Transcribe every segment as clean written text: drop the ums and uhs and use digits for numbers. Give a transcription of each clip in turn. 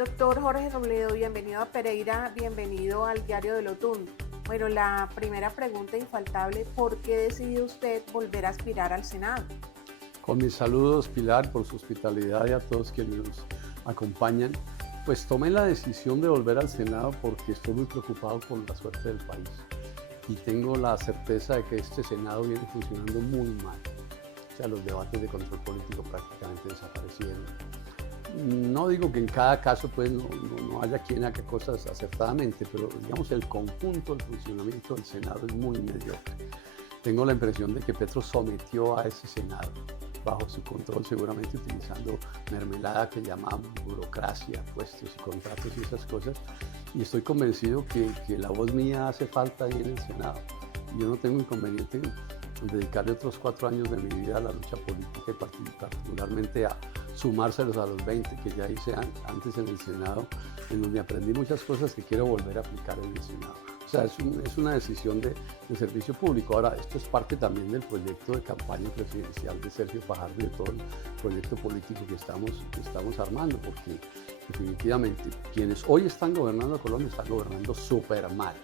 Doctor Jorge Robledo, bienvenido a Pereira, bienvenido al Diario del Otún. Bueno, la primera pregunta infaltable, ¿por qué decidió usted volver a aspirar al Senado? Con mis saludos, Pilar, por su hospitalidad y a todos quienes nos acompañan. Pues tomé la decisión de volver al Senado porque estoy muy preocupado por la suerte del país y tengo la certeza de que este Senado viene funcionando muy mal. O sea, los debates de control político prácticamente desaparecieron. No digo que en cada caso pues no haya quien haga cosas acertadamente, pero digamos el conjunto del funcionamiento del Senado es muy mediocre. Tengo la impresión de que Petro sometió a ese Senado bajo su control, seguramente utilizando mermelada que llaman burocracia, puestos y contratos y esas cosas. Y estoy convencido que la voz mía hace falta ahí en el Senado. Yo no tengo inconveniente en dedicarle otros 4 años de mi vida a la lucha política y particularmente a sumárselos a los 20 que ya hice antes en el Senado, en donde aprendí muchas cosas que quiero volver a aplicar en el Senado. O sea, es una decisión de servicio público. Ahora, esto es parte también del proyecto de campaña presidencial de Sergio Fajardo y de todo el proyecto político que estamos armando, porque definitivamente quienes hoy están gobernando a Colombia están gobernando súper mal.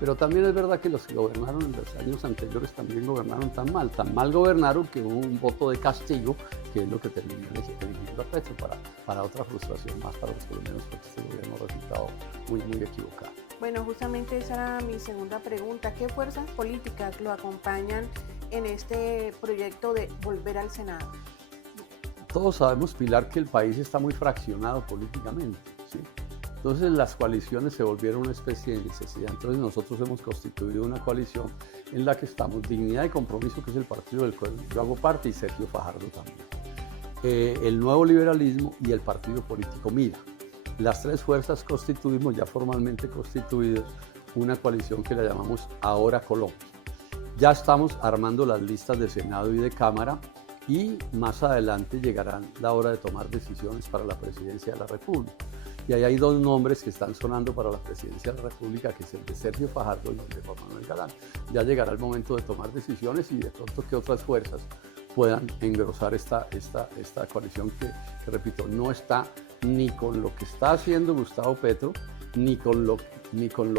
Pero también es verdad que los que gobernaron en los años anteriores también gobernaron tan mal gobernaron que hubo un voto de castigo, que es lo que terminó eligiendo a Petro para otra frustración más para los colombianos, porque este gobierno ha resultado muy equivocado. Bueno, justamente esa era mi segunda pregunta. ¿Qué fuerzas políticas lo acompañan en este proyecto de volver al Senado? Todos sabemos, Pilar, que el país está muy fraccionado políticamente, ¿sí? Entonces las coaliciones se volvieron una especie de necesidad. Entonces nosotros hemos constituido una coalición en la que estamos Dignidad y Compromiso, que es el partido del cual yo hago parte, y Sergio Fajardo también. El Nuevo Liberalismo y el partido político Mira. Las 3 fuerzas constituimos, ya formalmente constituidos, una coalición que la llamamos Ahora Colombia. Ya estamos armando las listas de Senado y de Cámara y más adelante llegará la hora de tomar decisiones para la presidencia de la República. Y ahí hay 2 nombres que están sonando para la presidencia de la República, que es el de Sergio Fajardo y el de Juan Manuel Galán. Ya llegará el momento de tomar decisiones y de pronto que otras fuerzas puedan engrosar esta coalición que, repito, no está ni con lo que está haciendo Gustavo Petro, ni con lo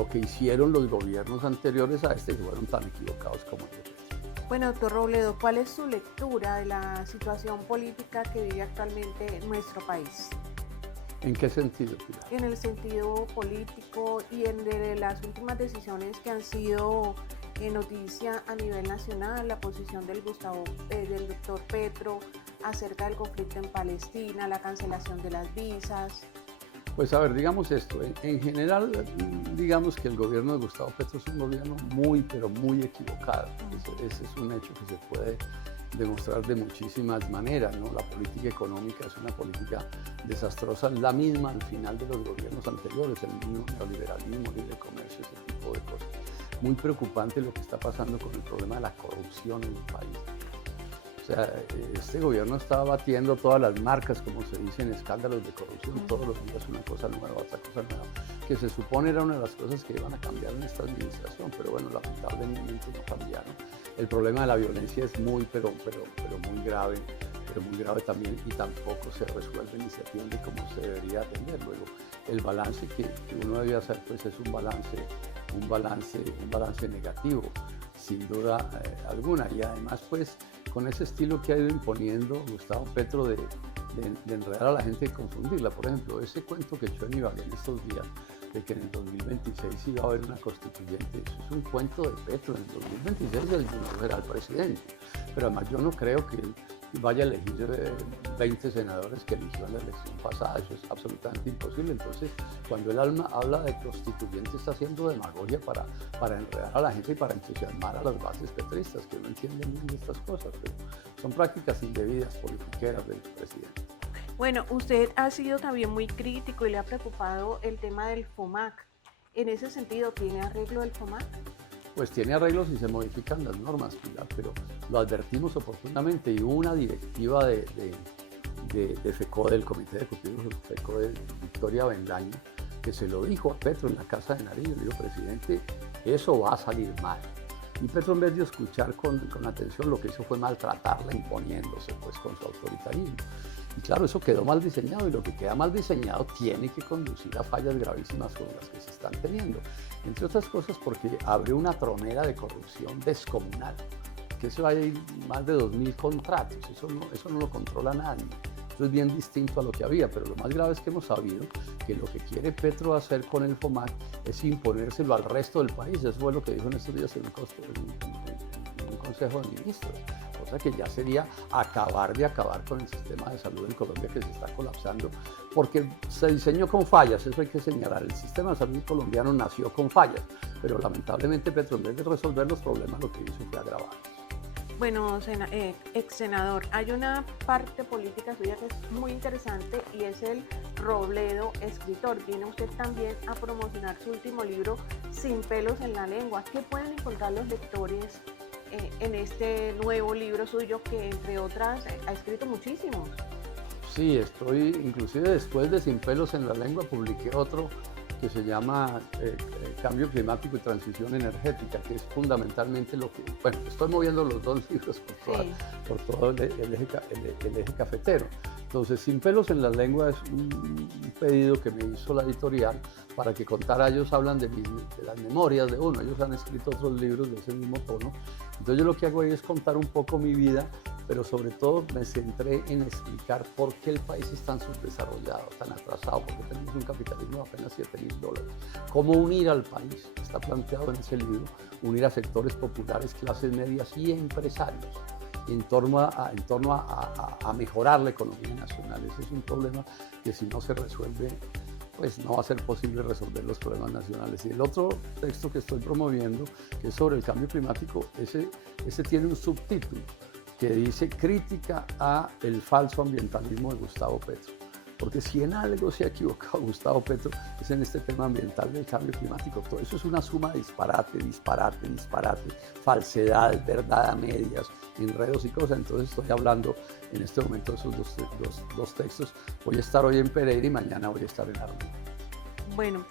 que hicieron los gobiernos anteriores a este, que fueron tan equivocados como el de Petro. Bueno, doctor Robledo, ¿cuál es su lectura de la situación política que vive actualmente nuestro país? ¿En qué sentido, Pilar? En el sentido político y en de las últimas decisiones que han sido noticia a nivel nacional, la posición del doctor Petro acerca del conflicto en Palestina, la cancelación de las visas. Pues a ver, digamos esto, en general, digamos que el gobierno de Gustavo Petro es un gobierno pero muy equivocado. Ese es un hecho que se puede demostrar de muchísimas maneras, ¿no? La política económica es una política desastrosa, la misma al final de los gobiernos anteriores, el mismo neoliberalismo, libre comercio, ese tipo de cosas. Muy preocupante lo que está pasando con el problema de la corrupción en el país. O sea, este gobierno está batiendo todas las marcas, como se dice, en escándalos de corrupción, todos los días una cosa nueva, otra cosa nueva, que se supone era una de las cosas que iban a cambiar en esta administración, pero bueno, lamentablemente no cambiaron. El problema de la violencia es muy grave también, y tampoco se resuelve ni se atiende como se debería atender. Luego, el balance que uno debía hacer pues es un balance negativo, sin duda alguna, y además pues con ese estilo que ha ido imponiendo Gustavo Petro de enredar a la gente y confundirla. Por ejemplo, ese cuento que echó en Ibagué en estos días de que en el 2026 iba a haber una constituyente, eso es un cuento de Petro. En el 2026 él no será el presidente, pero además yo no creo que él vaya a elegir 20 senadores que eligió en la elección pasada, eso es absolutamente imposible. Entonces, cuando él habla de constituyente, está haciendo demagogia para enredar a la gente y para entusiasmar a las bases petristas, que no entienden bien estas cosas, pero son prácticas indebidas, politiqueras del presidente. Bueno, usted ha sido también muy crítico y le ha preocupado el tema del FOMAC. En ese sentido, ¿tiene arreglo el FOMAC? Pues tiene arreglos y se modifican las normas, Pilar, pero lo advertimos oportunamente y hubo una directiva de FECODE, del Comité Ejecutivo de FECODE, Victoria Bendaño, que se lo dijo a Petro en la Casa de Nariño. Le dijo: presidente, eso va a salir mal. Y Petro, en vez de escuchar con atención, lo que hizo fue maltratarla, imponiéndose pues con su autoritarismo. Y claro, eso quedó mal diseñado y lo que queda mal diseñado tiene que conducir a fallas gravísimas como las que se están teniendo. Entre otras cosas porque abre una tronera de corrupción descomunal, que eso hay más de 2.000 contratos, eso no lo controla nadie. Eso es bien distinto a lo que había, pero lo más grave es que hemos sabido que lo que quiere Petro hacer con el FOMAC es imponérselo al resto del país. Eso fue lo que dijo en estos días en un Consejo de Ministros. O sea que ya sería acabar con el sistema de salud en Colombia que se está colapsando, porque se diseñó con fallas, eso hay que señalar. El sistema de salud colombiano nació con fallas, pero lamentablemente Petro, en vez de resolver los problemas, lo que hizo fue agravarlos. Bueno, ex senador, hay una parte política suya que es muy interesante y es el Robledo escritor. Viene usted también a promocionar su último libro, Sin pelos en la lengua. ¿Qué pueden encontrar los lectores en este nuevo libro suyo que, entre otras, ha escrito muchísimos? Sí, inclusive después de Sin pelos en la lengua, publiqué otro que se llama Cambio climático y transición energética, que es fundamentalmente lo que, bueno, estoy moviendo los dos libros por todo el eje cafetero. Entonces, Sin pelos en la lengua es un pedido que me hizo la editorial para que contara. Ellos hablan de las memorias de uno, ellos han escrito otros libros de ese mismo tono. Entonces yo lo que hago ahí es contar un poco mi vida, pero sobre todo me centré en explicar por qué el país es tan subdesarrollado, tan atrasado, porque tenemos un capitalismo de apenas $7.000. ¿Cómo unir al país? Está planteado en ese libro, unir a sectores populares, clases medias y empresarios en torno a mejorar la economía nacional. Ese es un problema que si no se resuelve, pues no va a ser posible resolver los problemas nacionales. Y el otro texto que estoy promoviendo, que es sobre el cambio climático, ese tiene un subtítulo que dice Crítica a el falso ambientalismo de Gustavo Petro. Porque si en algo se ha equivocado Gustavo Petro es en este tema ambiental del cambio climático. Todo eso es una suma de disparate, falsedad, verdad a medias, enredos y cosas. Entonces estoy hablando en este momento de esos dos textos. Voy a estar hoy en Pereira y mañana voy a estar en Armenia. Bueno,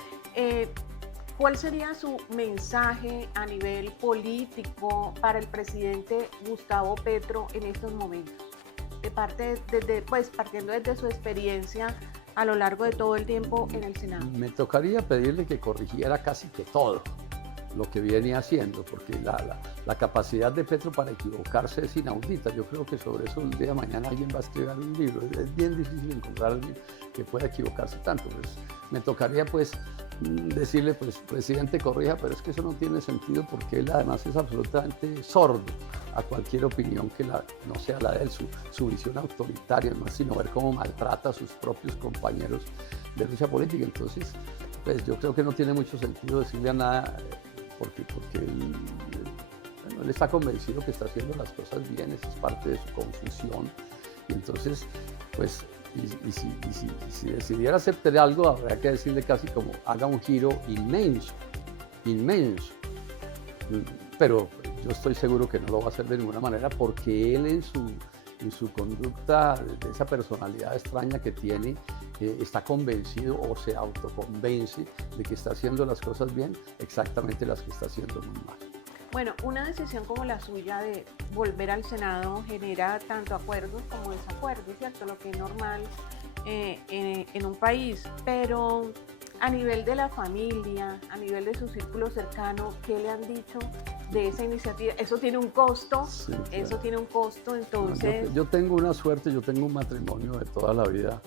¿cuál sería su mensaje a nivel político para el presidente Gustavo Petro en estos momentos? Partiendo desde su experiencia a lo largo de todo el tiempo en el Senado. Me tocaría pedirle que corrigiera casi que todo lo que viene haciendo, porque la capacidad de Petro para equivocarse es inaudita. Yo creo que sobre eso el día de mañana alguien va a escribir un libro. Es bien difícil encontrar a alguien que pueda equivocarse tanto. Pues, me tocaría decirle, presidente, corrija, pero es que eso no tiene sentido porque él además es absolutamente sordo a cualquier opinión que no sea la de él, su visión autoritaria, no es sino ver cómo maltrata a sus propios compañeros de lucha política. Entonces, pues yo creo que no tiene mucho sentido decirle a nada, porque él está convencido que está haciendo las cosas bien, eso es parte de su confusión. Y entonces, pues, si decidiera aceptar algo, habría que decirle casi como haga un giro inmenso. Pero yo estoy seguro que no lo va a hacer de ninguna manera, porque él en su conducta, de esa personalidad extraña que tiene, está convencido o se autoconvence de que está haciendo las cosas bien, exactamente las que está haciendo muy mal. Bueno, una decisión como la suya de volver al Senado genera tanto acuerdos como desacuerdos, ¿cierto? Lo que es normal en un país, pero a nivel de la familia, a nivel de su círculo cercano, ¿qué le han dicho de esa iniciativa? Eso tiene un costo, sí, claro. Eso tiene un costo, entonces... Yo tengo una suerte, yo tengo un matrimonio de toda la vida.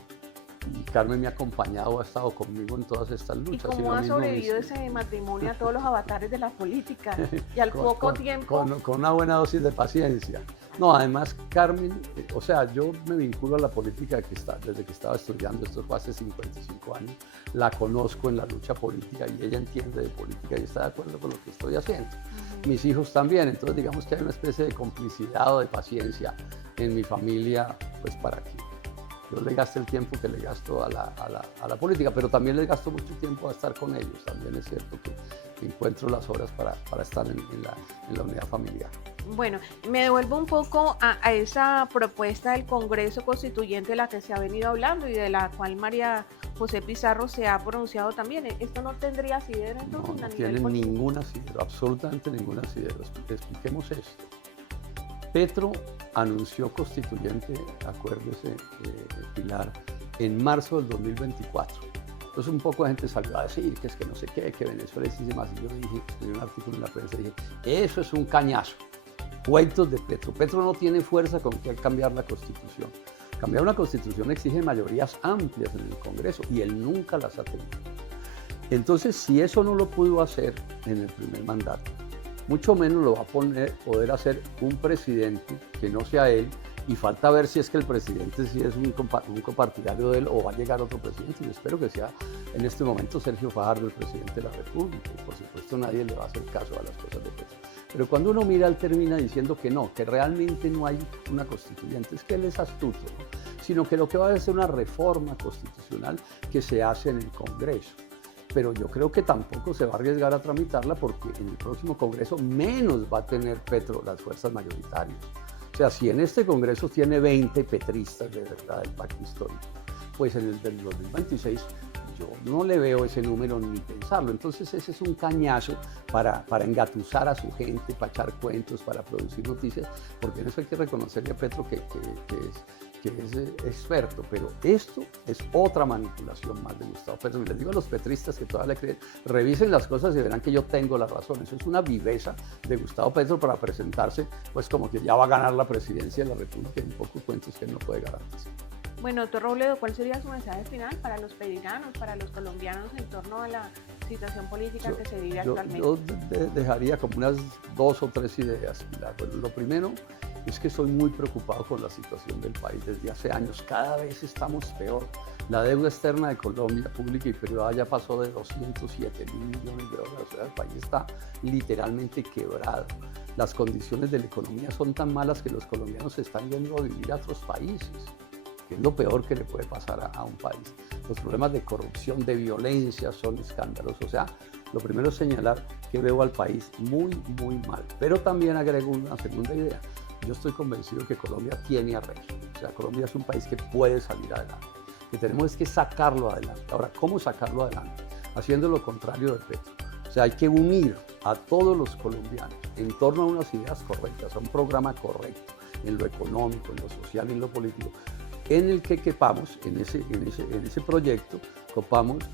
Y Carmen me ha acompañado, ha estado conmigo en todas estas luchas. ¿Y cómo ha sobrevivido ese matrimonio a todos los avatares de la política? Y al poco tiempo... Con una buena dosis de paciencia. No, además, Carmen, o sea, yo me vinculo a la política desde que estaba estudiando, esto fue hace 55 años. La conozco en la lucha política y ella entiende de política y está de acuerdo con lo que estoy haciendo. Mis hijos también, entonces digamos que hay una especie de complicidad o de paciencia en mi familia, pues para que yo le gaste el tiempo que le gasto a la política, pero también le gasto mucho tiempo a estar con ellos. También es cierto que encuentro las horas para estar en la unidad familiar. Bueno, me devuelvo un poco a esa propuesta del Congreso Constituyente de la que se ha venido hablando y de la cual María José Pizarro se ha pronunciado también. ¿Esto no tendría asidero entonces? No tiene ningún asidero, absolutamente ningún asidero. Expliquemos esto. Petro anunció constituyente, acuérdese, Pilar, en marzo del 2024. Entonces un poco de gente salió a decir que es que no sé qué, que Venezuela es y demás. Y yo dije, escribí un artículo en la prensa y dije, eso es un cañazo. Cuentos de Petro. Petro no tiene fuerza con que cambiar la Constitución. Cambiar una Constitución exige mayorías amplias en el Congreso y él nunca las ha tenido. Entonces, si eso no lo pudo hacer en el primer mandato, mucho menos lo va a poder hacer un presidente que no sea él, y falta ver si es que el presidente sí es un copartidario de él o va a llegar otro presidente. Yo espero que sea en este momento Sergio Fajardo el presidente de la República, y por supuesto nadie le va a hacer caso a las cosas de Petro. Pero cuando uno mira, él termina diciendo que no, que realmente no hay una constituyente, es que él es astuto, ¿no? Sino que lo que va a ser una reforma constitucional que se hace en el Congreso. Pero yo creo que tampoco se va a arriesgar a tramitarla, porque en el próximo Congreso menos va a tener Petro las fuerzas mayoritarias. O sea, si en este Congreso tiene 20 petristas de verdad del pacto histórico, pues en el del 2026 yo no le veo ese número ni pensarlo. Entonces ese es un cañazo para engatusar a su gente, para echar cuentos, para producir noticias, porque en eso hay que reconocerle a Petro que es experto. Pero esto es otra manipulación más de Gustavo Petro. Y les digo a los petristas que todavía le creen, revisen las cosas y verán que yo tengo la razón. Eso es una viveza de Gustavo Petro para presentarse pues como que ya va a ganar la presidencia de la República, y un poco cuentos que él no puede garantizar. Bueno, doctor Robledo, ¿cuál sería su mensaje final para los pediranos, para los colombianos en torno a la situación política que se vive actualmente? Yo dejaría como unas 2 o 3 ideas, Pilar. Bueno, lo primero es que estoy muy preocupado con la situación del país desde hace años. Cada vez estamos peor. La deuda externa de Colombia, pública y privada, ya pasó de 207.000 millones de dólares. O sea, el país está literalmente quebrado. Las condiciones de la economía son tan malas que los colombianos se están yendo a vivir a otros países, que es lo peor que le puede pasar a un país. Los problemas de corrupción, de violencia son escandalosos. O sea, lo primero es señalar que veo al país muy, muy mal. Pero también agrego una segunda idea. Yo estoy convencido que Colombia tiene arreglo. O sea, Colombia es un país que puede salir adelante, que tenemos que sacarlo adelante. Ahora, ¿cómo sacarlo adelante? Haciendo lo contrario de Petro. O sea, hay que unir a todos los colombianos en torno a unas ideas correctas, a un programa correcto, en lo económico, en lo social y en lo político, en el que quepamos, en ese proyecto,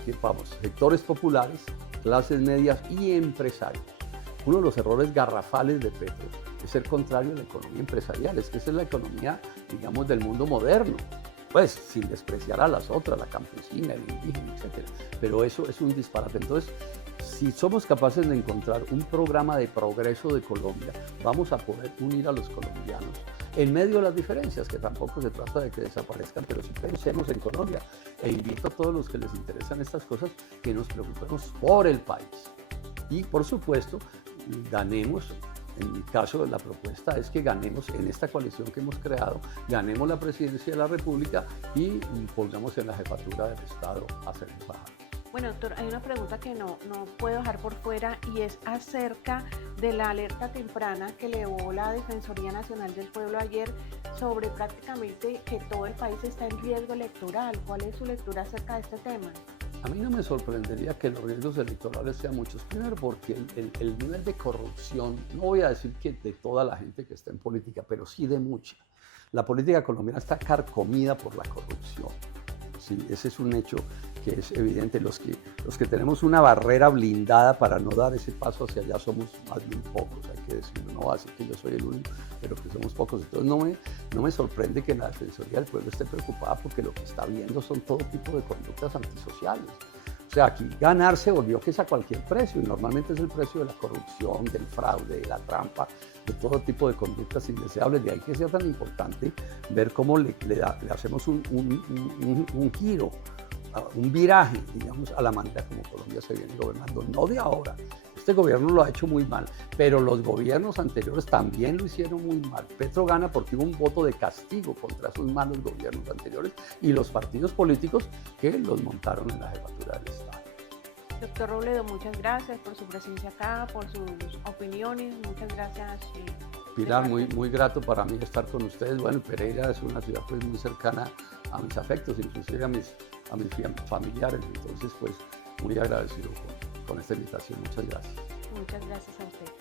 quepamos sectores populares, clases medias y empresarios. Uno de los errores garrafales de Petro es ser contrario a la economía empresarial. Es que esa es la economía, digamos, del mundo moderno, pues sin despreciar a las otras, la campesina, el indígena, etc. Pero eso es un disparate. Entonces, si somos capaces de encontrar un programa de progreso de Colombia, vamos a poder unir a los colombianos en medio de las diferencias, que tampoco se trata de que desaparezcan, pero sí pensemos en Colombia. E invito a todos los que les interesan estas cosas que nos preocupemos por el país. Y, por supuesto, ganemos. En mi caso, la propuesta es que ganemos en esta coalición que hemos creado, ganemos la presidencia de la República y pongamos en la jefatura del Estado a Sergio Fajardo. Bueno, doctor, hay una pregunta que no puedo dejar por fuera, y es acerca de la alerta temprana que elevó la Defensoría Nacional del Pueblo ayer sobre prácticamente que todo el país está en riesgo electoral. ¿Cuál es su lectura acerca de este tema? A mí no me sorprendería que los riesgos electorales sean muchos. Primero porque el nivel de corrupción, no voy a decir que de toda la gente que está en política, pero sí de mucha. La política colombiana está carcomida por la corrupción. Sí, ese es un hecho que es evidente. Los que tenemos una barrera blindada para no dar ese paso hacia allá somos más bien pocos, hay que decirlo. No va a decir que yo soy el único, pero que somos pocos. Entonces no me sorprende que la Defensoría del Pueblo esté preocupada, porque lo que está viendo son todo tipo de conductas antisociales. O sea, aquí ganar se volvió que es a cualquier precio, y normalmente es el precio de la corrupción, del fraude, de la trampa, de todo tipo de conductas indeseables. De ahí que sea tan importante ver cómo le hacemos un giro, un viraje, digamos, a la manera como Colombia se viene gobernando, no de ahora. Este gobierno lo ha hecho muy mal, pero los gobiernos anteriores también lo hicieron muy mal. Petro gana porque hubo un voto de castigo contra esos malos gobiernos anteriores y los partidos políticos que los montaron en la jefatura del Estado. Doctor Robledo, muchas gracias por su presencia acá, por sus opiniones. Muchas gracias. Pilar, muy grato para mí estar con ustedes. Bueno, Pereira es una ciudad pues muy cercana a mis afectos, inclusive a mis familiares. Entonces, pues muy agradecido con esta invitación. Muchas gracias. Muchas gracias a usted.